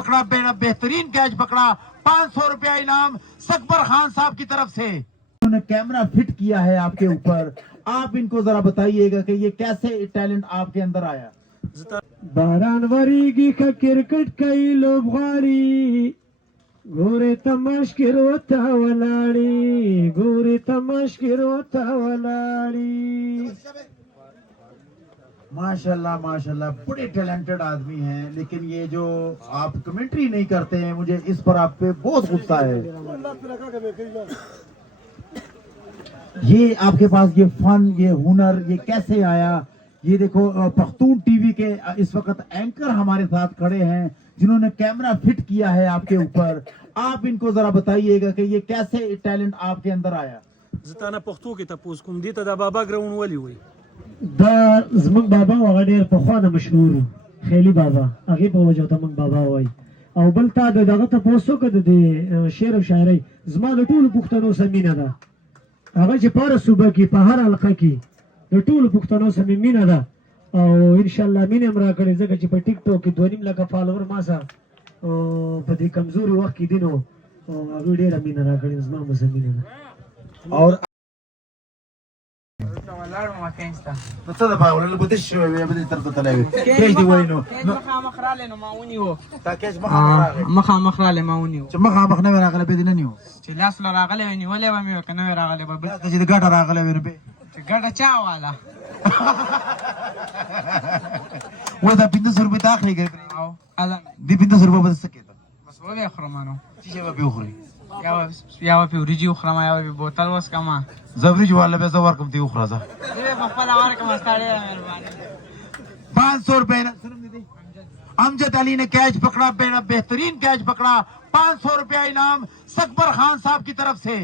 پکڑا بہترین کیچ پکڑا 500 روپیہ انعام سکبر خان صاحب کی طرف سے. انہوں نے کیمرہ فٹ کیا ہے آپ کے اوپر. آپ ان کو ذرا بتائیے گا کہ یہ کیسے ٹیلنٹ آپ کے اندر آیا. باران وریگی کا کرکٹ کئی لوبغاری گورے تماشکر وتا ولاڑی گورے تماشکر وتا ولاڑی. ماشاءاللہ ماشاءاللہ بڑے ٹیلنٹڈ آدمی ہیں, لیکن یہ جو آپ کمنٹری نہیں کرتے ہیں مجھے اس پر آپ پہ بہت غصہ ہے. یہ آپ کے پاس یہ فن, یہ ہنر, یہ کیسے آیا؟ یہ دیکھو پختون ٹی وی کے اس وقت اینکر ہمارے ساتھ کھڑے ہیں جنہوں نے کیمرہ فٹ کیا ہے آپ کے اوپر. آپ ان کو ذرا بتائیے گا کہ یہ کیسے ٹیلنٹ آپ کے اندر آیا. زتانه پښتو کې تاسو کوم دي ته د بابا ګراون ولي وي دا زمون بابا هغه ډیر په خوانه مشهور خیلی بابا هغه په وجه ته مونږ بابا وای. او بل تا دغه ته پوسو کده د شعر او شاعري زما د ټولو پښتنو سمینه ده. هغه چې پر صوبه کې په هر حلقه کې د ټولو پښتنو سمینه ده. او ان شاء الله مين امرا کړی ځکه چې په ټیک ټاک کې 2.5 لک فالوور ما سره په دې کمزوري وخت کې دینو هغه ډیر مين را کړی زما مسمینه ده. اور ولاړ ما کینستا ته دا په ولله بده شوی وي بده تر ته تلوي کېږي دی وینو مخامخ رااله نو ما ونیو تا کېږي مخه مخامخ رااله ما ونیو چې مخه نه راغله به دې نه نیو چې لاس له راغله ونیولې و مې کنه راغله به چې د ګټه راغله وي به چې ګډه چا والا و دا 500 روپے تا اخلي ګر او اذن دې 500 روپے بس سکے بس و به خرمانو چې به به خوري یا په ریجیو خرما یا په بوتل وس کما زبری جواله به زور کوم دی خورا ځه دې په خپل اور کما ستاره مهرباني 500 روپے امجد علی نے کیچ پکڑا بہترین کیچ پکڑا 500 روپیہ انعام سکبر خان صاحب کی طرف سے.